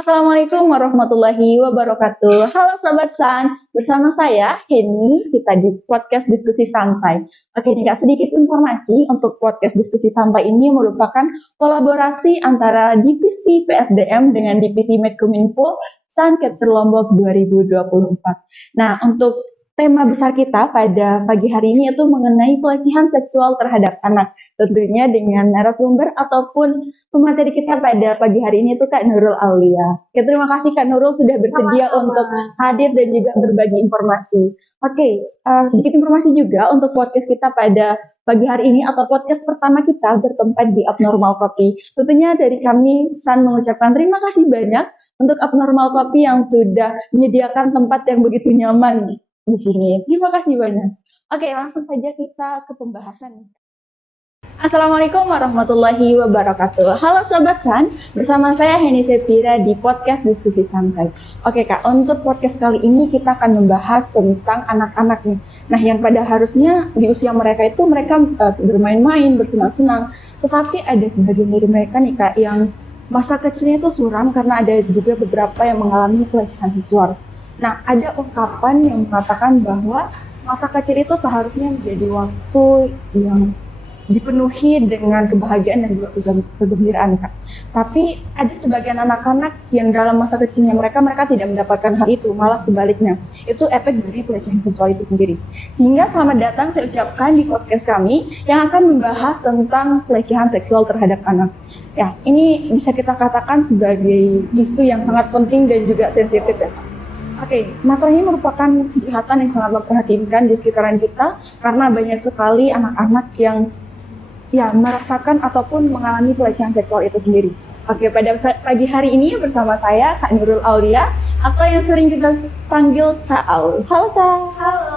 Assalamualaikum warahmatullahi wabarakatuh. Halo Sobat San, bersama saya Henny, kita di podcast diskusi santai. Oke nih Kak, sedikit informasi untuk podcast diskusi santai ini merupakan kolaborasi antara Divisi PSDM dengan Divisi Medkominfo San Capture Lombok 2024. Nah, untuk tema besar kita pada pagi hari ini itu mengenai pelecehan seksual terhadap anak. Tentunya dengan narasumber ataupun pemateri kita pada pagi hari ini itu Kak Nurul Aulia. Oke, terima kasih Kak Nurul sudah bersedia untuk hadir dan juga berbagi informasi. Oke, sedikit informasi juga untuk podcast kita pada pagi hari ini atau podcast pertama kita bertempat di Abnormal Coffee. Tentunya dari kami San mengucapkan terima kasih banyak untuk Abnormal Coffee yang sudah menyediakan tempat yang begitu nyaman di sini. Terima kasih banyak. Oke, langsung saja kita ke pembahasan. Assalamualaikum warahmatullahi wabarakatuh. Halo Sobat San, bersama saya Henny Sepira di podcast Diskusi Santai. Oke Kak, untuk podcast kali ini kita akan membahas tentang anak-anak nih. Nah, yang pada harusnya di usia mereka itu mereka bermain-main, bersenang-senang. Tetapi ada sebagian dari mereka nih Kak yang masa kecilnya itu suram karena ada juga beberapa yang mengalami pelecehan seksual. Nah, ada ungkapan yang mengatakan bahwa masa kecil itu seharusnya menjadi waktu yang dipenuhi dengan kebahagiaan dan juga kegembiraan Kak. Tapi ada sebagian anak-anak yang dalam masa kecilnya mereka tidak mendapatkan hal itu, malah sebaliknya. Itu efek dari pelecehan seksual itu sendiri. Sehingga selamat datang saya ucapkan di podcast kami yang akan membahas tentang pelecehan seksual terhadap anak. Ya, ini bisa kita katakan sebagai isu yang sangat penting dan juga sensitif ya. Oke, masalah ini merupakan kejahatan yang sangat memprihatinkan di sekitaran kita karena banyak sekali anak-anak yang merasakan ataupun mengalami pelecehan seksual itu sendiri. Oke, pada pagi hari ini bersama saya Kak Nurul Aulia atau yang sering kita panggil Kak Aul. Halo Kak. Halo.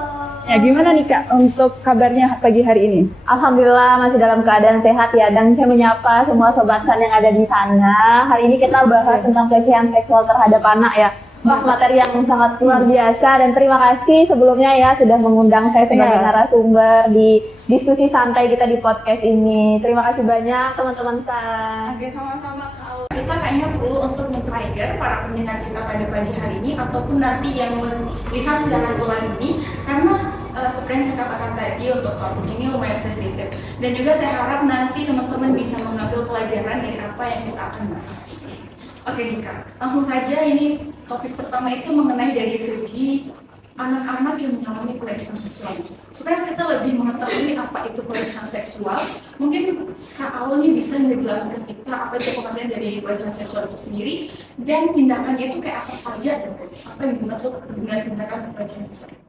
Ya, gimana nih Kak untuk kabarnya pagi hari ini? Alhamdulillah masih dalam keadaan sehat ya, dan saya menyapa semua Sobat San yang ada di sana. Hari ini kita bahas tentang pelecehan seksual terhadap anak ya. Wah, materi yang sangat luar biasa, dan terima kasih sebelumnya ya sudah mengundang saya sebagai narasumber di diskusi santai kita di podcast ini. Terima kasih banyak teman-teman San. Oke, sama-sama Kak Aul. Kita kayaknya perlu untuk men-trigger para pendengar kita pada pagi hari ini ataupun nanti yang melihat siaran ulang ini, karena seperti yang saya katakan tadi untuk topik ini lumayan sensitif, dan juga saya harap nanti teman-teman bisa mengambil pelajaran dari apa yang kita akan bahas. Oke nih Kak, langsung saja ini topik pertama itu mengenai dari segi anak-anak yang mengalami pelecehan seksual. Supaya kita lebih mengetahui apa itu pelecehan seksual, mungkin Kak Aul nih bisa menjelaskan ke kita apa itu pengertian dari pelecehan seksual itu sendiri, dan tindakannya itu kayak apa saja, dan apa yang dimaksud dengan tindakan pelecehan seksual.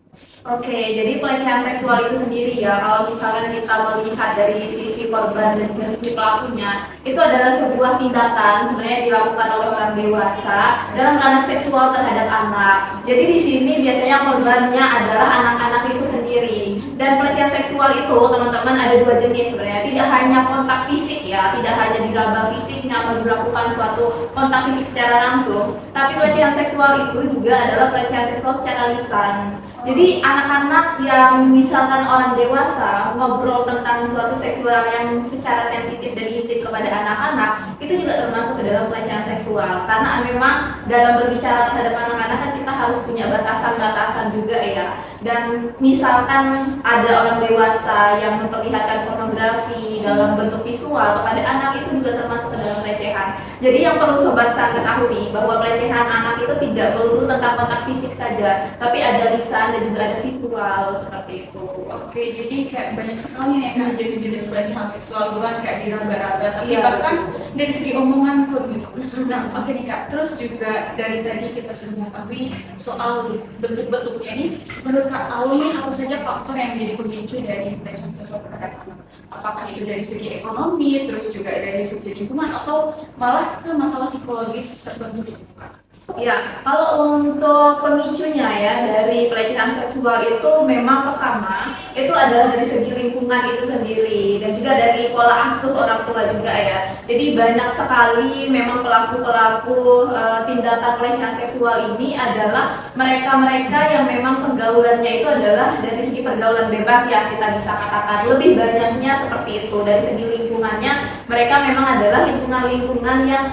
Oke, jadi pelecehan seksual itu sendiri ya, kalau misalkan kita melihat dari sisi korban dan juga sisi pelakunya, itu adalah sebuah tindakan sebenarnya dilakukan oleh orang dewasa dalam ranah seksual terhadap anak. Jadi di sini biasanya korbannya adalah anak-anak itu sendiri. Dan pelecehan seksual itu teman-teman ada dua jenis sebenarnya, tidak hanya kontak fisik ya, tidak hanya diraba fisiknya atau dilakukan suatu kontak fisik secara langsung, tapi pelecehan seksual itu juga adalah pelecehan seksual secara lisan. Jadi anak-anak yang misalkan orang dewasa ngobrol tentang suatu seksual yang secara sensitif dan intim kepada anak-anak, itu juga termasuk ke dalam pelecehan seksual. Karena memang dalam berbicara terhadap anak-anak kan kita harus punya batasan-batasan juga ya. Dan misalkan ada orang dewasa yang memperlihatkan pornografi dalam bentuk visual kepada anak, itu juga termasuk ke dalam pelecehan. Jadi yang perlu Sobat San ketahui bahwa pelecehan anak itu tidak melulu tentang kontak fisik saja, tapi ada lisan dan juga ada visual seperti itu. Oke, jadi kayak banyak sekali nih kan jenis-jenis pelecehan seksual, bukan kayak diraba-raba, tapi bahkan dari segi omongan pun gitu. Nah, oke nih Kak, terus juga dari tadi kita sudah mengetahui soal bentuk-bentuknya ini. Menurut Kak Aul nih apa saja faktor yang menjadi pemicu dari pelecehan seksual terhadap anak? Apakah itu dari segi ekonomi, terus juga dari segi lingkungan, atau malah ke masalah psikologis tertentu, Kak? Ya, kalau untuk pemicunya ya dari pelecehan seksual itu memang pertama itu adalah dari segi lingkungan itu sendiri dan juga dari pola asuh orang tua juga ya. Jadi banyak sekali memang pelaku-pelaku tindakan pelecehan seksual ini adalah mereka-mereka yang memang pergaulannya itu adalah dari segi pergaulan bebas ya, kita bisa katakan lebih banyaknya seperti itu. Dari segi lingkungannya mereka memang adalah lingkungan-lingkungan yang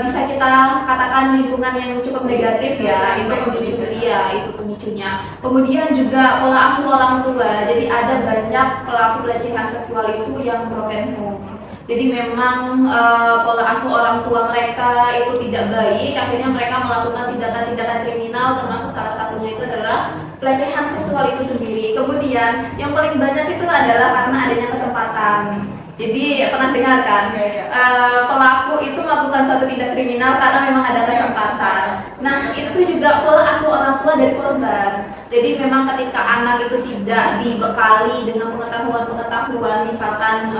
bisa kita katakan lingkungan yang cukup negatif ya, itu pemicunya. Kemudian juga pola asuh orang tua, jadi ada banyak pelaku pelecehan seksual itu yang broken home. Jadi memang pola asuh orang tua mereka itu tidak baik, akhirnya mereka melakukan tindakan-tindakan kriminal, termasuk salah satunya itu adalah pelecehan seksual itu sendiri. Kemudian yang paling banyak itu adalah karena adanya kesempatan. Jadi pernah dengar kan, pelaku itu melakukan suatu tindak kriminal karena memang ada kesempatan. Nah itu juga pola asuh orang tua dari korban. Jadi memang ketika anak itu tidak dibekali dengan pengetahuan, misalkan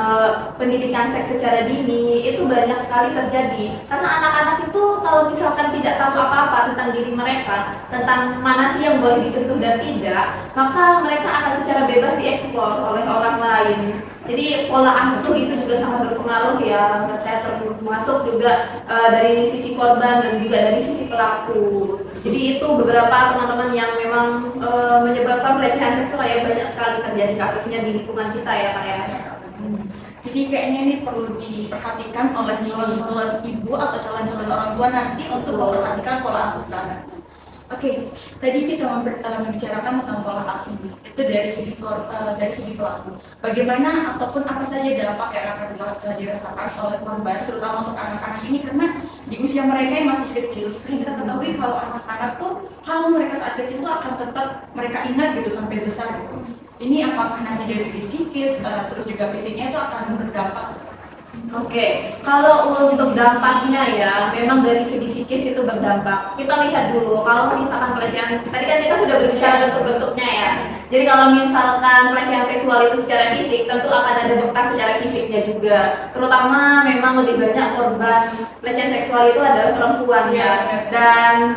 pendidikan seks secara dini, itu banyak sekali terjadi. Karena anak-anak itu kalau misalkan tidak tahu apa-apa tentang diri mereka, tentang mana sih yang boleh disentuh dan tidak, maka mereka akan secara bebas dieksplor oleh orang lain. Jadi pola asuh itu juga sangat berpengaruh ya, menurut saya, termasuk juga dari sisi korban dan juga dari sisi pelaku. Jadi itu beberapa teman-teman yang memang menyebabkan pelecehan seksual yang banyak sekali terjadi kasusnya di lingkungan kita ya Kak ya. Jadi kayaknya ini perlu diperhatikan oleh calon-calon ibu atau calon-calon orang tua nanti untuk memperhatikan pola asuh anaknya. Oke, tadi kita membicarakan tentang pola asuh itu dari segi pelaku. Bagaimana ataupun apa saja dampak yang akan dirasakan oleh korban, terutama untuk anak-anak ini, karena di usia mereka yang masih kecil, seperti kita ketahui kalau anak-anak tuh hal mereka saat kecil tuh akan tetap mereka ingat gitu sampai besar gitu. Ini apakah nanti dari segi psikis, terus juga fisiknya itu akan berdampak. Oke, kalau untuk dampaknya ya, memang dari segi psikis itu berdampak. Kita lihat dulu, kalau misalkan pelecehan, tadi kan kita sudah berbicara bentuk-bentuknya ya. Jadi kalau misalkan pelecehan seksual itu secara fisik, tentu akan ada bekas secara fisiknya juga. Terutama memang lebih banyak korban pelecehan seksual itu adalah perempuan ya. Dan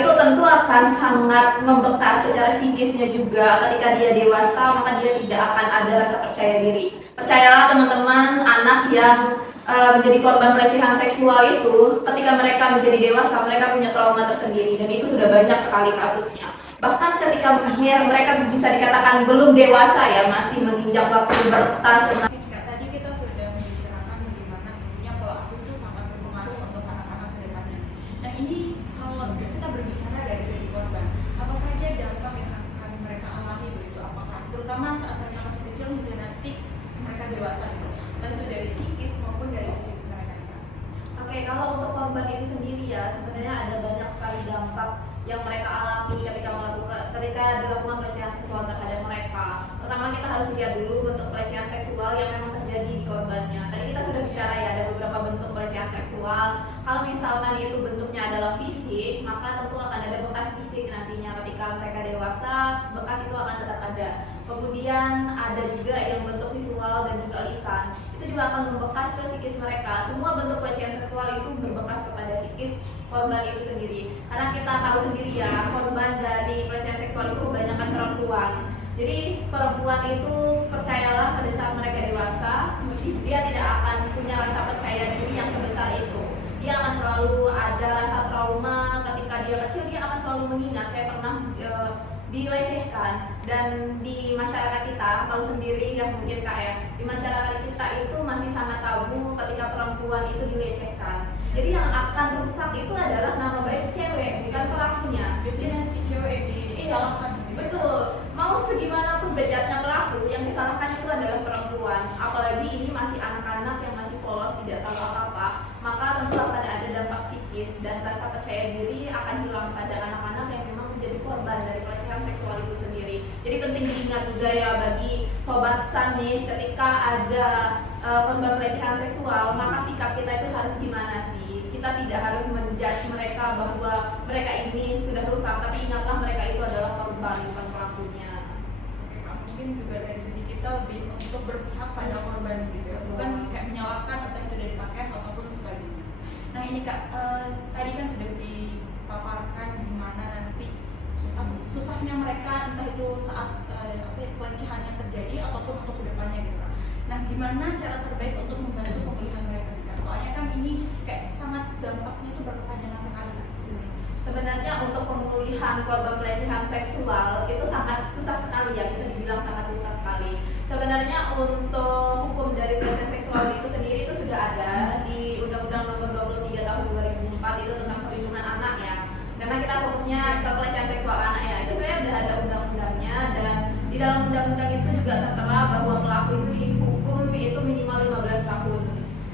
itu tentu akan sangat membekas secara psikisnya juga. Ketika dia dewasa, maka dia tidak akan ada rasa percaya diri. Percayalah teman-teman, anak yang menjadi korban pelecehan seksual itu, ketika mereka menjadi dewasa, mereka punya trauma tersendiri, dan itu sudah banyak sekali kasusnya. Bahkan ketika mereka bisa dikatakan belum dewasa ya, masih menginjak waktu bertas. Tadi kita sudah membicarakan bagaimana tentunya pola asuh itu sangat berpengaruh untuk anak-anak ke depannya. Nah ini kalau kita berbicara dari segi korban, apa saja dampak yang akan mereka alami begitu? Apakah terutama saat mereka masih kecil hingga nanti mereka dewasa gitu, tentu dari psikis maupun dari fisik mereka. Oke, kalau untuk korban itu sendiri ya, sebenarnya ada banyak sekali dampak yang mereka alami ketika dilakukan pelecehan seksual terhadap mereka. Pertama kita harus lihat dulu bentuk pelecehan seksual yang memang terjadi di korbannya. Tadi kita sudah bicara ya, ada beberapa bentuk pelecehan seksual. Kalau misalkan itu bentuknya adalah fisik, maka tentu akan ada bekas fisik nantinya ketika mereka dewasa, bekas itu akan tetap ada. Kemudian ada juga yang bentuk visual dan juga lisan. Itu juga akan membekas ke psikis mereka. Semua bentuk pelecehan seksual itu berbekas kepada psikis korban itu sendiri. Karena kita tahu sendiri ya, korban dari pelecehan seksual itu kebanyakan perempuan. Jadi perempuan itu percayalah pada saat mereka dewasa, dia tidak akan punya rasa percaya diri yang sebesar itu. Dia akan selalu ada rasa trauma ketika dia kecil, dia akan selalu mengingat, saya pernah dilecehkan. Dan di masyarakat kita, tahu sendiri ya mungkin Kak ya, di masyarakat kita itu masih sangat tabu ketika perempuan itu dilecehkan. Jadi yang akan rusak itu adalah nama baik cewek, bukan pelakunya. Biasanya si cewek disalahkan. Betul, mau segimanapun bejatnya pelaku, yang disalahkan itu adalah perempuan. Apalagi ini masih anak-anak yang masih polos, tidak tahu apa-apa, maka tentu akan ada dampak psikis dan rasa percaya diri akan hilang pada anak-anak yang memang menjadi korban dari pelecehan seksual itu sendiri. Jadi penting diingat juga ya bagi sobat San nih, ketika ada korban pelecehan seksual, maka sikap kita itu harus gimana sih? Kita tidak harus menjudge mereka bahwa mereka ini sudah rusak, tapi ingatlah mereka itu adalah korban, bukan pelakunya. Oke Kak, mungkin juga dari segi kita lebih untuk berpihak pada korban gitu ya, bukan kayak menyalahkan entah itu dari pakaian ataupun sebagainya. Nah ini Kak, tadi kan sudah dipaparkan gimana nanti susahnya mereka entah itu saat pelecehan yang terjadi ataupun untuk kedepannya gitu Kak. Nah gimana cara terbaik untuk membantu pemulihan mereka Kak? Soalnya kan ini kayak sangat dampaknya itu berkepanjangan sekali Kak. Sebenarnya untuk pemulihan korban pelecehan seksual itu sangat susah sekali ya, bisa dibilang sangat susah sekali. Sebenarnya untuk hukum dari pelecehan seksual itu sendiri itu sudah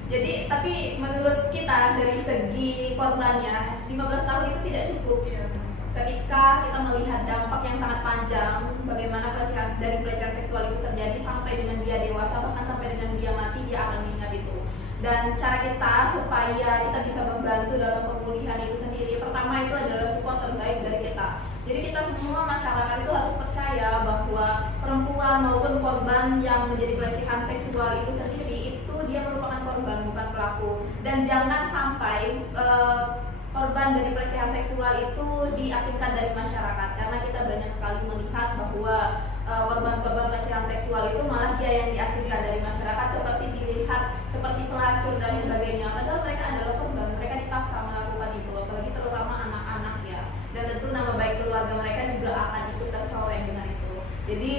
Jadi tapi menurut kita dari segi korbannya 15 tahun itu tidak cukup. Ketika kita melihat dampak yang sangat panjang, bagaimana dari pelecehan seksual itu terjadi sampai dengan dia dewasa, bahkan sampai dengan dia mati, dia akan mengingat itu. Dan cara kita supaya kita bisa membantu dalam pemulihan itu sendiri, pertama itu adalah support terbaik dari kita. Jadi kita semua masyarakat itu harus percaya bahwa perempuan maupun korban yang menjadi pelecehan seksual itu sendiri itu dia merupakan korban, bukan pelaku. Dan jangan sampai korban dari pelecehan seksual itu diasingkan dari masyarakat, karena kita banyak sekali melihat bahwa korban-korban pelecehan seksual itu malah dia yang diasingkan dari masyarakat, seperti dilihat seperti pelacur dan sebagainya, padahal mereka adalah korban, mereka dipaksa melakukan itu, apalagi terutama anak-anak ya, dan tentu nama baik keluarga mereka juga akan ikut tercoreng dengan itu. Jadi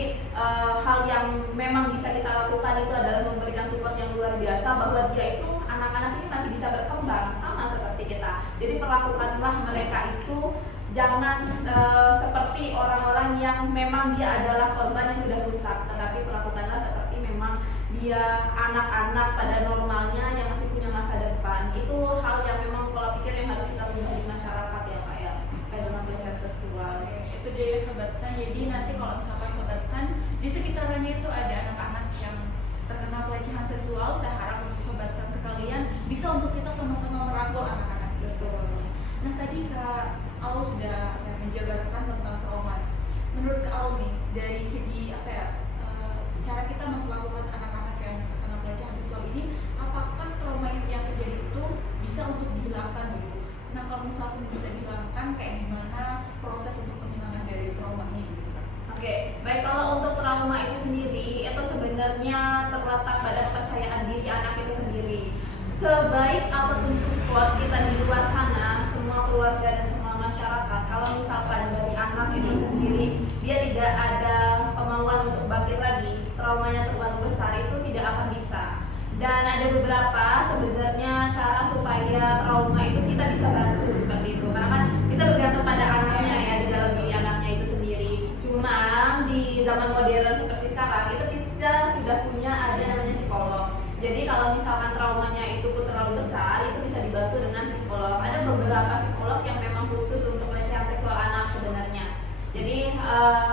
hal yang memang bisa kita lakukan itu adalah memberikan support yang luar biasa, bahwa dia itu anak-anak ini masih bisa berkembang sama seperti kita. Jadi perlakukanlah mereka itu jangan seperti orang-orang yang memang dia adalah korban yang sudah rusak, tetapi perlakukanlah seperti memang dia anak-anak pada normalnya yang masih punya masa depan. Itu hal yang memang pola pikir yang harus kita ubah di masyarakat ya Pak ya, kayak dengan pelecehan seksual. Itu dia Sobat San. Jadi nanti kalau misalkan Sobat San di sekitarnya itu ada anak-anak yang terkena pelecehan seksual, saya harap untuk Sobat San sekalian bisa untuk kita sama-sama merangkul anak-anak itu. Nah tadi Kak Al sudah menjabarkan tentang trauma. Menurut Kak Al nih, dari segi apa ya, cara kita memperlakukan anak-anak yang terkena pelecehan seksual ini, apakah trauma yang terjadi itu bisa untuk dihilangkan begitu? Nah kalau misalnya bisa dihilangkan, kayak gimana proses untuk penghilangan dari trauma ini gitu Kak? Oke, baik, kalau untuk trauma itu sendiri itu sebenarnya terletak pada kepercayaan diri anak itu sendiri. Sebaik apapun support kita di luar sana, semua keluarga dan semua masyarakat, kalau misalkan dari anak itu sendiri dia tidak ada kemauan untuk bangkit lagi, traumanya terlalu besar, itu tidak akan bisa. Dan ada beberapa sebenarnya cara supaya trauma itu kita bisa bantu seperti itu, karena kan kita bergantung pada anaknya ya, di dalam diri anaknya itu sendiri. Cuma di zaman modern seperti sekarang itu kita sudah punya ada namanya psikolog. Jadi kalau misalkan traumanya itu terlalu besar, itu bisa dibantu dengan psikolog. Ada beberapa psikolog yang memang khusus untuk pelecehan seksual anak sebenarnya. Jadi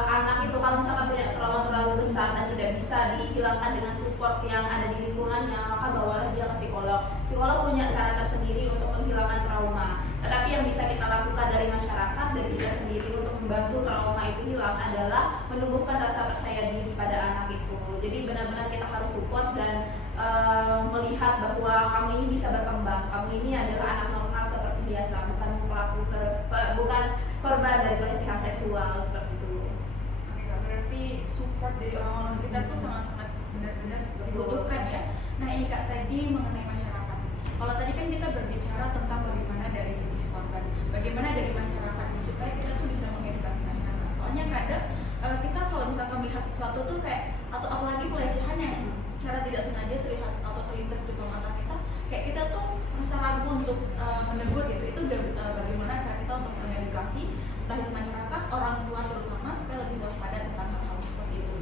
anak itu kalau misalkan punya trauma terlalu besar dan tidak bisa dihilangkan dengan support yang ada di lingkungannya, maka bawalah dia ke psikolog. Psikolog punya cara tersendiri untuk menghilangkan trauma. Tetapi yang bisa kita lakukan dari masyarakat, dari kita sendiri untuk membantu trauma itu hilang adalah menumbuhkan rasa percaya diri pada anak itu. Jadi benar-benar kita harus support dan melihat bahwa kamu ini bisa berkembang, kamu ini adalah anak normal seperti biasa, bukan bukan korban dari pelecehan seksual seperti itu. Oke Kak, berarti support dari orang-orang sekitar itu sangat-sangat benar-benar dibutuhkan ya. Nah ini Kak tadi mengenai masyarakat. Kalau tadi kan kita berbicara tentang bagaimana dari segi korban, bagaimana dari masyarakat supaya kita tuh bisa mengedukasi masyarakat. Soalnya kadang kita kalau misalkan melihat sesuatu tuh kayak, atau apalagi pelecehan yang secara tidak sengaja terlihat atau terlintas di depan mata kita, kayak kita tuh merasa ragu untuk menegur gitu. Itu bagaimana cara kita untuk mengedukasi entah itu masyarakat, orang tua terutama, supaya lebih waspada tentang hal-hal seperti itu.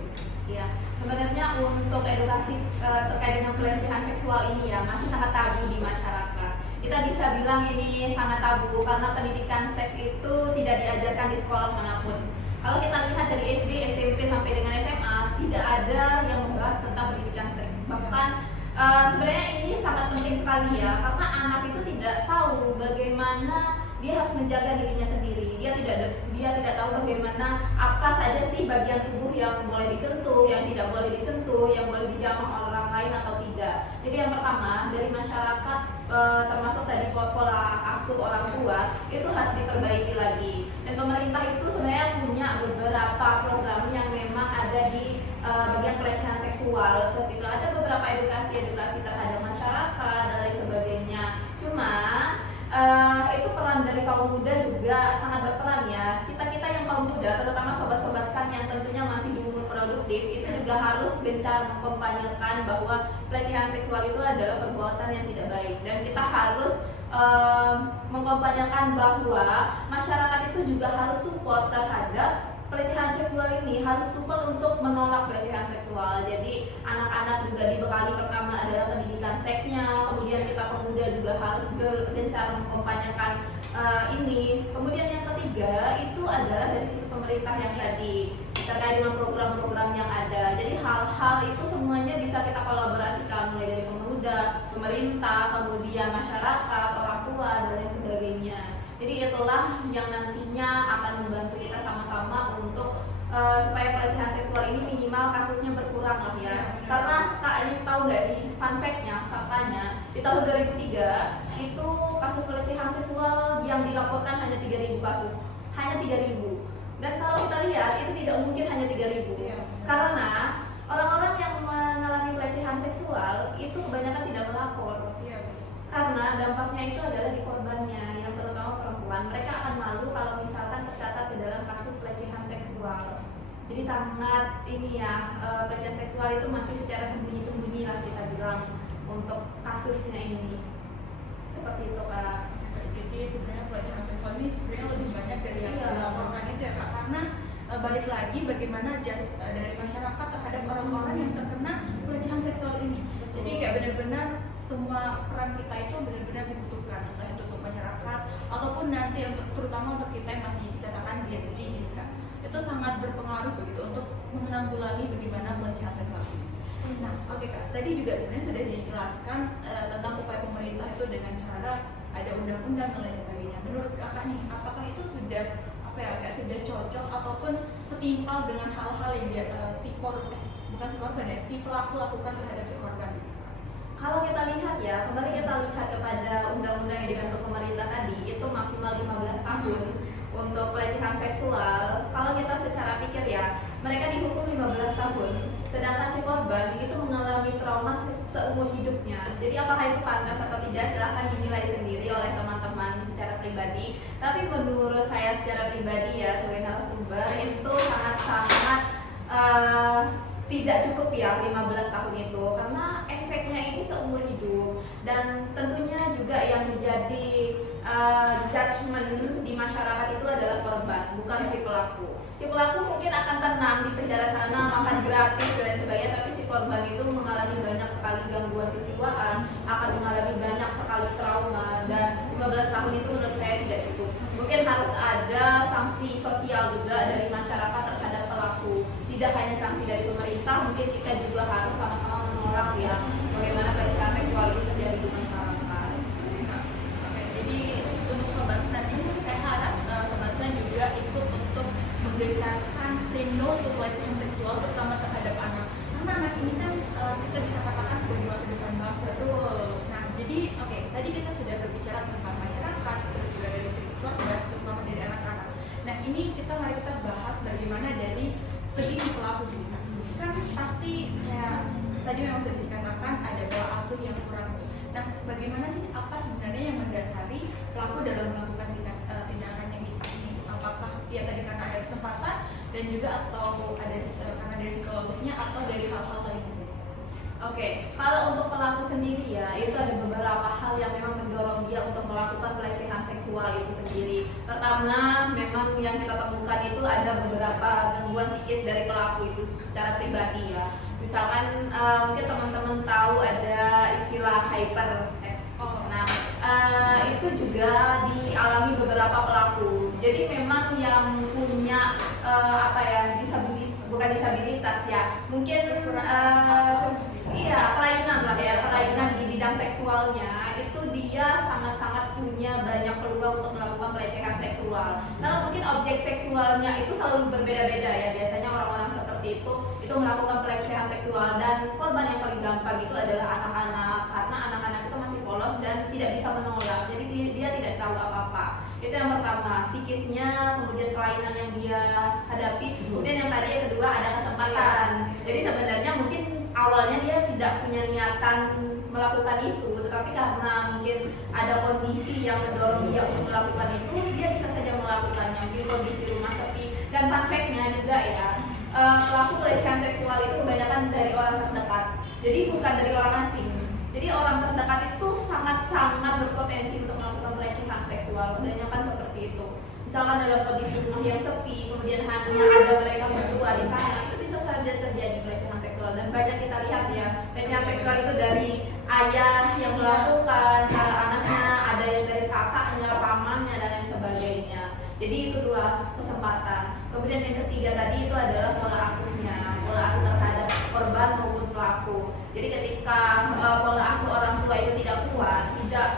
Iya, sebenarnya untuk edukasi terkait dengan pelecehan seksual ini ya masih sangat tabu di masyarakat. Kita bisa bilang ini sangat tabu karena pendidikan seks itu tidak diajarkan di sekolah manapun. Kalau kita lihat dari SD, SMP sampai dengan SMA, tidak ada yang membahas tentang pendidikan seks. Bahkan sebenarnya ini sangat penting sekali ya, karena anak itu tidak tahu bagaimana dia harus menjaga dirinya sendiri. Dia tidak tahu bagaimana apa saja sih bagian tubuh yang boleh disentuh, yang tidak boleh disentuh, yang boleh dijamah orang lain atau tidak. Jadi yang pertama dari masyarakat, termasuk tadi pola asuh orang tua itu harus diperbaiki lagi. Dan pemerintah itu sebenarnya punya beberapa program yang memang ada di bagian pelecehan seksual. Seperti itu ada beberapa edukasi terhadap masyarakat dan lain sebagainya. Cuma itu peran dari kaum muda juga sangat berperan ya. Kita yang kaum muda, terutama sobat-sobat san yang tentunya masih di umur produktif, itu juga harus gencar mengkampanyekan bahwa pelecehan seksual itu adalah perbuatan yang tidak baik, dan kita harus mengkampanyekan bahwa masyarakat itu juga harus support terhadap pelecehan seksual ini harus support untuk menolak pelecehan seksual. Jadi anak-anak juga dibekali pertama adalah pendidikan seksnya, kemudian kita pemuda juga harus gencar mengkampanyekan ini. Kemudian yang ketiga itu adalah dari sisi pemerintah yang tadi terkait dengan program-program yang ada. Jadi hal-hal itu semuanya bisa kita kolaborasikan mulai dari pemuda, pemerintah, kemudian masyarakat, orang tua dan lain sebagainya. Jadi itulah yang nantinya akan membantu kita sama-sama untuk supaya pelecehan seksual ini minimal kasusnya berkurang lah ya. Karena Kak ini tahu nggak sih fun fact-nya, faktanya di tahun 2003 itu kasus pelecehan seksual yang dilaporkan hanya 3.000 kasus, hanya 3.000. Dan kalau kita lihat itu tidak mungkin hanya 3.000 karena orang-orang yang mengalami pelecehan seksual itu kebanyakan tidak melapor. Karena dampaknya itu adalah di korbannya, yang terutama perempuan. Mereka akan malu kalau misalkan tercatat di dalam kasus pelecehan seksual. Jadi sangat ini ya, pelecehan seksual itu masih secara sembunyi-sembunyi lah kita bilang untuk kasusnya ini. Seperti itu Kak. Jadi sebenarnya pelecehan seksual ini sebenarnya lebih banyak dari yang dilaporkan itu ya Kak. Karena balik lagi bagaimana judge dari masyarakat terhadap orang-orang yang terkena pelecehan seksual ini. Jadi kayak benar-benar semua peran kita itu benar-benar dibutuhkan, entah itu untuk masyarakat ataupun nanti untuk terutama untuk kita yang masih dikatakan Gen Z gitu kan. Itu sangat berpengaruh begitu untuk menanggulangi bagaimana pelecehan seksual ini. Nah, oke Kak, tadi juga sebenarnya sudah dijelaskan tentang upaya pemerintah itu dengan cara ada undang-undang dan lain sebagainya. Menurut Kakak nih, apakah itu sudah kayak sudah cocok ataupun setimpal dengan hal-hal yang si pelaku lakukan terhadap si korban? Kalau kita lihat ya, kembali kita lihat kepada undang-undang yang dibentuk pemerintah tadi, itu maksimal 15 tahun untuk pelecehan seksual. Kalau kita secara pikir ya, mereka dihukum 15 tahun, sedangkan si korban itu mengalami trauma seumur hidupnya. Jadi apakah itu pantas atau tidak, silahkan dinilai sendiri oleh teman-teman secara pribadi. Tapi menurut saya secara pribadi ya, sebagai narasumber, itu sangat-sangat tidak cukup ya 15 tahun itu, karena efeknya ini seumur hidup. Dan tentunya juga yang menjadi judgement di masyarakat itu adalah korban, bukan si pelaku. Si pelaku mungkin akan tenang di penjara sana, makan gratis dan lain sebagainya, tapi si korban itu mengalami banyak sekali gangguan kejiwaan, akan mengalami banyak sekali trauma, dan 15 tahun itu menurut saya tidak cukup. Mungkin harus ada sanksi sosial juga dari masyarakat terhadap pelaku. Tidak hanya sanksi dari pemerintah, mungkin kita juga harus sama-sama menolak ya bagaimana pelecehan seksual itu terjadi di masyarakat. Jadi untuk Sobat San ini saya harap Sobat San juga ikut untuk menggencarkan say no to pelecehan seksual terutama terhadap anak. Karena anak ini kan kita bisa katakan sebagai masa depan bangsa. Nah, jadi tadi kita sudah berbicara tentang masyarakat, terus juga dari segi korban, terutama dari anak-anak. Nah, ini mari kita bahas bagaimana dari segi si pelaku juga. Kan pasti kayak tadi memang sudah dikatakan ada pola asuh yang kurang. Nah, bagaimana sih apa sebenarnya yang mendasari pelaku dalam melakukan tindakannya ini? Apakah ya tadi karena ada kesempatan dan juga atau ada karena dari psikologisnya atau dari hal-hal lainnya? Oke, kalau untuk pelaku sendiri ya, itu ada beberapa hal yang memang mendorong dia untuk melakukan pelecehan seksual itu sendiri. Pertama, memang yang kita temukan itu ada beberapa gangguan psikis dari pelaku itu secara pribadi ya. Misalkan mungkin teman-teman tahu ada istilah hypersex. Nah, itu juga dialami beberapa pelaku. Jadi memang yang punya bukan disabilitas ya, mungkin kelainan lah ya, kelainan di bidang seksualnya itu dia sangat-sangat punya banyak peluang untuk melakukan pelecehan seksual. Karena mungkin objek seksualnya itu selalu berbeda-beda ya. Biasanya orang-orang seperti itu melakukan pelecehan seksual, dan korban yang paling gampang itu adalah anak-anak, karena anak-anak itu masih polos dan tidak bisa menolak. Jadi dia tidak tahu apa-apa. Itu yang pertama, psikisnya, kemudian kelainan yang dia hadapi. Kemudian yang tadi yang kedua ada kesempatan. Jadi sebenarnya mungkin awalnya dia tidak punya niatan melakukan itu, tetapi karena mungkin ada kondisi yang mendorong dia untuk melakukan itu, dia bisa saja melakukannya di kondisi rumah sepi. Dan fun fact-nya juga ya, pelaku pelecehan seksual itu kebanyakan dari orang terdekat, jadi bukan dari orang asing. Jadi orang terdekat itu sangat-sangat berpotensi untuk melakukan pelecehan seksual, kebanyakan seperti itu. misalkan dalam kondisi rumah yang sepi, kemudian hanya ada mereka berdua di sana, itu bisa saja terjadi pelecehan seksual. Dan banyak kita lihat ya, pelecehan seksual itu dari ayah yang melakukan ke anaknya, ada yang dari kakaknya, pamannya, dan lain sebagainya. Jadi itu dua kesempatan. Kemudian yang ketiga tadi itu adalah pola asuhnya, pola asuh terhadap korban maupun pelaku. Jadi ketika pola asuh orang tua itu tidak kuat, tidak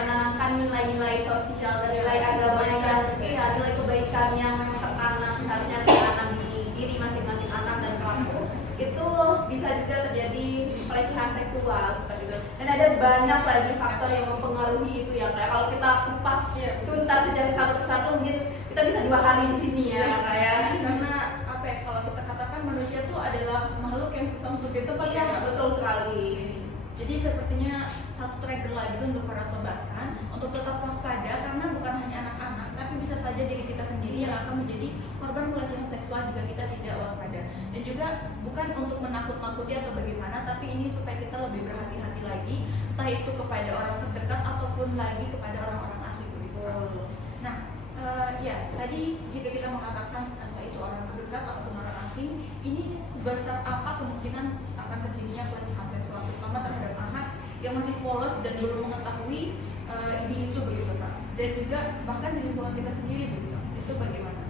menanamkan nilai-nilai sosial, nilai agama yang nilai kebaikan yang memang tertanam seharusnya tertanam di diri masing-masing anak dan pelaku, itu bisa juga terjadi pelecehan seksual seperti itu. Dan ada banyak lagi faktor yang mempengaruhi itu ya, kayak kalau kita kupas tuntas secara satu persatu mungkin kita bisa 2 hari di sini ya, kayak karena kalau kita katakan manusia itu adalah makhluk yang susah untuk ditebak ya. Betul sekali. Jadi sepertinya satu trigger lagi untuk para sobat San untuk tetap waspada, karena bukan hanya anak-anak tapi bisa saja diri kita sendiri yang akan menjadi korban pelecehan seksual jika kita tidak waspada. Dan juga bukan untuk menakut-nakuti atau bagaimana, tapi ini supaya kita lebih berhati-hati lagi, entah itu kepada orang terdekat ataupun lagi kepada orang-orang asing begitu. Nah, ya tadi jika kita mengatakan entah itu orang terdekat ataupun orang asing, ini sebesar apa kemungkinan akan terjadinya pelecehan seksual terutama terhadap anak yang masih polos dan belum mengetahui ini itu begitu Kak. Dan juga bahkan di lingkungan kita sendiri begitu. Itu bagaimana?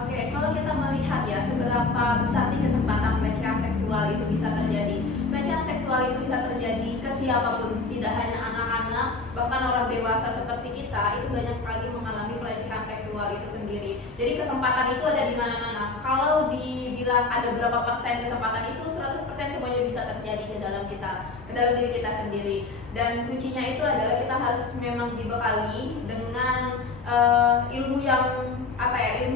Oke, kalau kita melihat ya seberapa besar sih kesempatan pelecehan seksual itu bisa terjadi. Pelecehan seksual itu bisa terjadi ke siapapun, tidak hanya anak-anak, bahkan orang dewasa seperti kita itu banyak sekali mengalami pelecehan seksual itu sendiri. Jadi kesempatan itu ada di mana-mana. Kalau dibilang ada berapa persen kesempatan itu, 100% semuanya bisa terjadi ke dalam kita, ke dalam diri kita sendiri. Dan kuncinya itu adalah kita harus memang dibekali dengan ilmu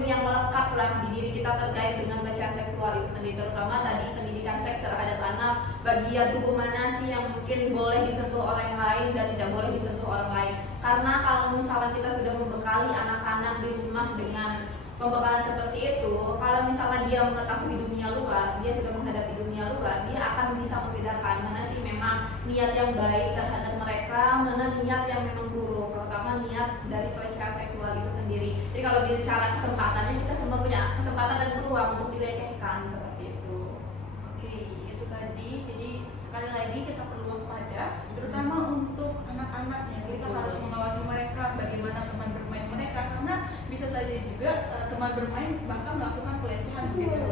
yang melekat lah di diri kita terkait dengan pelecehan seksual itu sendiri, terutama tadi pendidikan seks terhadap anak, bagian tubuh mana sih yang mungkin boleh disentuh orang lain dan tidak boleh disentuh orang lain. Karena kalau misalnya kita sudah membekali anak-anak di rumah dengan pembekalan seperti itu, kalau misalnya dia mengetahui dunia luar, dia sudah menghadapi dunia luar, dia akan bisa membedakan mana sih memang niat yang baik terhadap mereka, mana niat yang memang buruk, terutama niat dari pelecehan seksual itu sendiri. Jadi kalau bicara kesempatannya, kita semua punya kesempatan dan peluang untuk dilecehkan seperti itu. Oke, itu tadi. Jadi sekali lagi kita perlu waspada, terutama untuk anak-anaknya. Kita harus mengawasi mereka, bagaimana teman bermain mereka, karena bisa saja juga teman bermain bahkan melakukan pelecehan begitu.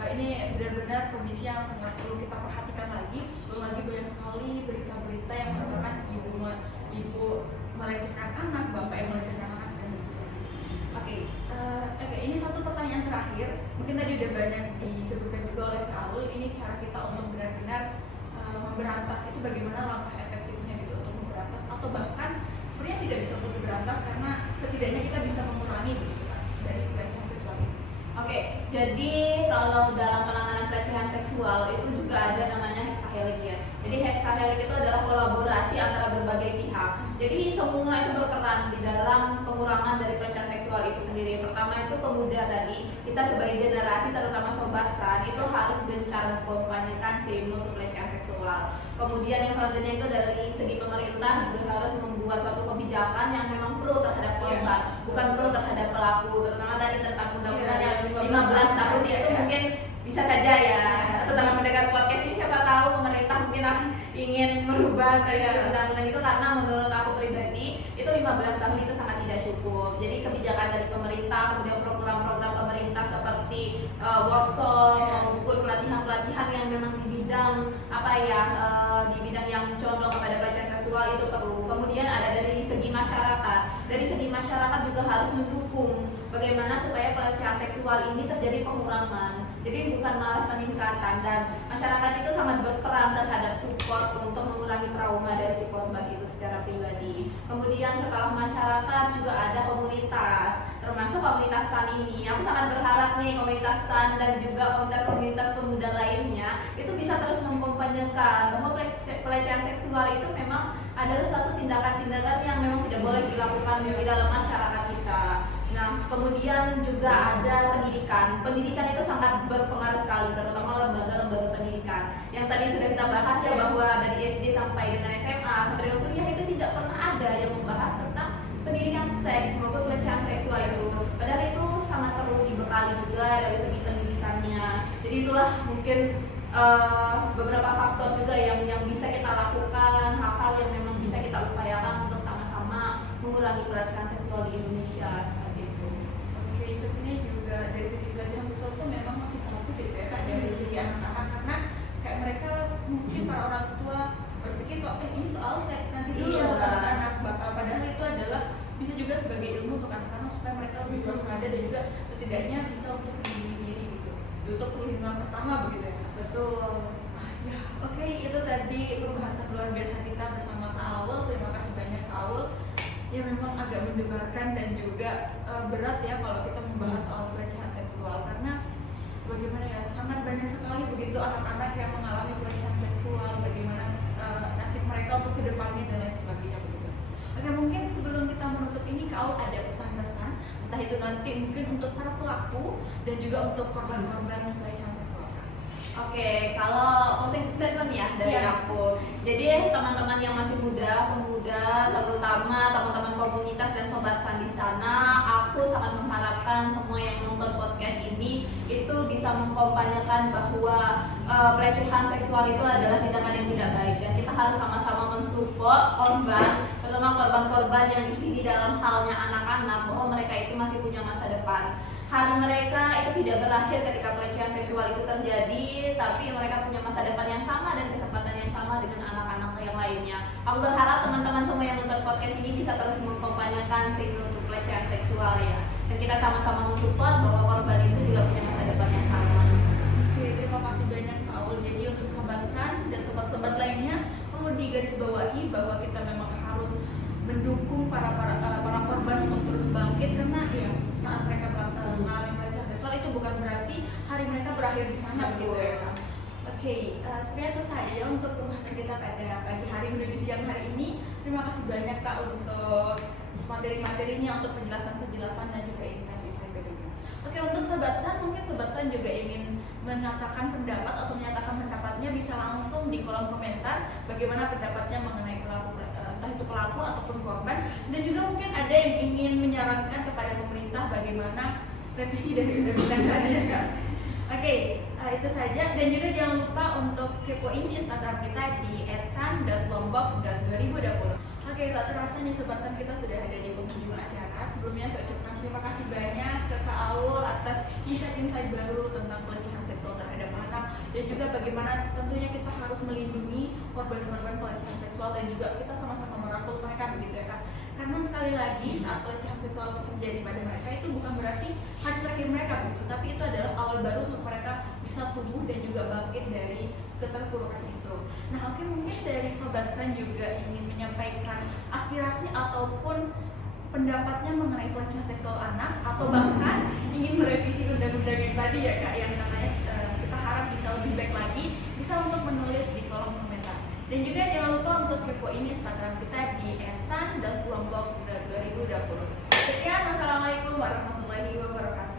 Ini benar-benar kondisi yang sangat perlu kita perhatikan lagi. Belum lagi banyak sekali berita-berita yang mengatakan ibu melecehkan anak, bapak yang melecehkan anak. Oke, ini satu pertanyaan terakhir. Mungkin tadi udah banyak disebutkan juga oleh Kak Alul. Ini cara kita untuk benar-benar memberantas itu, bagaimana langkah efektifnya gitu untuk memberantas, atau bahkan sebenarnya tidak bisa untuk diberantas karena setidaknya kita bisa mengurangi gitu kan dari pelecehan seksual ini. Oke, jadi kalau dalam penanganan pelecehan seksual itu juga ada namanya hexahelik ya. Jadi hexahelik itu adalah kolaborasi antara berbagai pihak. Jadi semua itu berperan di dalam pengurangan dari pelecehan seksual itu sendiri. Pertama itu pemuda tadi, kita sebagai generasi terutama sobat San itu harus gencar mengkampanyekan SIM untuk pelecehan seksual. Kemudian yang selanjutnya itu dari segi pemerintah juga harus membuat suatu kebijakan yang memang pro terhadap korban, bukan pro terhadap pelaku. Terutama tadi tentang undang-undang yang 15 tahun itu mungkin bisa saja ya setelah mendengar podcast ini, siapa tahu pemerintah mungkin ingin merubah dari undang-undang itu, karena menurut aku pribadi itu 15 tahun itu sangat tidak cukup. Jadi kebijakan dari pemerintah, kemudian program-program pemerintah seperti workshop maupun pelatihan-pelatihan yang memang di bidang di bidang yang condong kepada pelecehan seksual itu perlu. Kemudian ada dari segi masyarakat. Dari segi masyarakat juga harus mendukung bagaimana supaya pelecehan seksual ini terjadi pengurangan. Jadi bukan malah peningkatan, dan masyarakat itu sangat berperan terhadap support untuk mengurangi trauma dari si korban itu secara pribadi. Kemudian setelah masyarakat juga ada komunitas, termasuk komunitas San ini. Aku sangat berharap nih komunitas San dan juga komunitas-komunitas pemuda lainnya itu bisa terus mengkampanyekan bahwa pelecehan seksual itu memang adalah suatu tindakan-tindakan yang memang tidak boleh dilakukan di dalam masyarakat kita. Nah, kemudian juga ada pendidikan. Pendidikan itu sangat berpengaruh sekali, terutama lembaga-lembaga pendidikan. Yang tadi sudah kita bahas ya, bahwa dari SD sampai dengan SMA, sampai dengan kuliah itu tidak pernah ada yang membahas tentang pendidikan seks maupun pelecehan seksual itu mungkin beberapa faktor juga yang bisa kita lakukan, hal-hal yang memang bisa kita upayakan untuk sama-sama mengurangi pelecehan seksual di Indonesia seperti itu. Oke, sebenarnya juga dari segi pelecehan seksual itu memang masih tabu gitu ya Kak, dari segi anak-anak, karena kayak mereka mungkin para orang tua berpikir kok ini soal seks nanti dulu Iya. untuk anak-anak, padahal itu adalah bisa juga sebagai ilmu untuk anak-anak supaya mereka lebih waspada dan juga setidaknya bisa untuk melindungi diri gitu, untuk perlindungan pertama begitu ya. Betul. Ya, oke, itu tadi pembahasan luar biasa kita bersama Kak Aul. Terima kasih banyak Kak Aul. Ya memang agak mendebarkan dan juga berat ya kalau kita membahas soal pelecehan seksual, karena bagaimana ya, sangat banyak sekali begitu anak-anak yang mengalami pelecehan seksual, bagaimana nasib mereka untuk kedepannya dan lain sebagainya begitu. Oke, mungkin sebelum kita menutup ini Kak Aul ada pesan-pesan, entah itu nanti mungkin untuk para pelaku dan juga untuk korban-korban pelecehan seksual. Oke, kalau closing statement ya dari Iya. aku. Jadi teman-teman yang masih muda, pemuda, terutama teman-teman komunitas dan sobat san di sana, aku sangat mengharapkan semua yang menonton podcast ini itu bisa mengkampanyekan bahwa pelecehan seksual itu adalah tindakan yang tidak baik, dan kita harus sama-sama mensupport korban, terutama korban-korban yang di sini dalam halnya anak-anak, bahwa mereka itu masih punya masa depan. Hari mereka itu tidak berakhir ketika pelecehan seksual itu terjadi, tapi mereka punya masa depan yang sama dan kesempatan yang sama dengan anak-anak yang lainnya. Aku berharap teman-teman semua yang nonton podcast ini bisa terus mengkampanyekan untuk pelecehan seksual ya, dan kita sama-sama mensupport bahwa korban itu juga punya masa depan yang sama. Oke, terima kasih banyak Kak Aul. Jadi untuk sobat san dan sobat-sobat lainnya perlu digarisbawahi bahwa kita memang harus mendukung para korban untuk terus bangkit, karena ya saat mereka mengalami pelecehan seksual itu bukan berarti hari mereka berakhir di sana begitu ya Kak. Oke, sebenarnya itu saja untuk pembahasan kita pada pagi hari menuju siang hari ini. Terima kasih banyak Kak untuk materi-materinya, untuk penjelasan-penjelasan dan juga insight-insight berikutnya. Oke, untuk sobat san, mungkin sobat san juga ingin menyatakan pendapat atau menyatakan pendapatnya, bisa langsung di kolom komentar bagaimana pendapatnya mengenai pelaku, entah itu pelaku ataupun korban, dan juga mungkin ada yang ingin menyarankan kepada pemerintah bagaimana revisi dari undang-undang ya Kak. Oke, itu saja, dan juga jangan lupa untuk kepoin Instagram kita di @san.lombok.2020. Oke, tak terasa nih sobat san, kita sudah ada di penghujung acara. Sebelumnya saya ucapkan terima kasih banyak ke Kak Aul atas insight-insight baru tentang pelecehan seksual terhadap anak, dan juga bagaimana tentunya kita harus melindungi korban-korban pelecehan seksual dan juga kita sama-sama merangkul mereka begitu ya Kak. Karena sekali lagi saat pelecehan seksual terjadi pada mereka itu bukan berarti hari terakhir mereka begitu, tapi itu adalah awal baru untuk mereka bisa tumbuh dan juga bangkit dari keterpurukan itu. Nah, oke, mungkin dari sobat san juga ingin menyampaikan aspirasi ataupun pendapatnya mengenai pelecehan seksual anak, atau bahkan ingin merevisi undang-undang yang tadi ya Kak, yang katanya kita harap bisa lebih baik lagi, bisa untuk menulis di kolom komentar. Dan juga jangan lupa untuk kepoin Instagram kita di @san.lombok2020. Sekian, wassalamualaikum warahmatullahi wabarakatuh.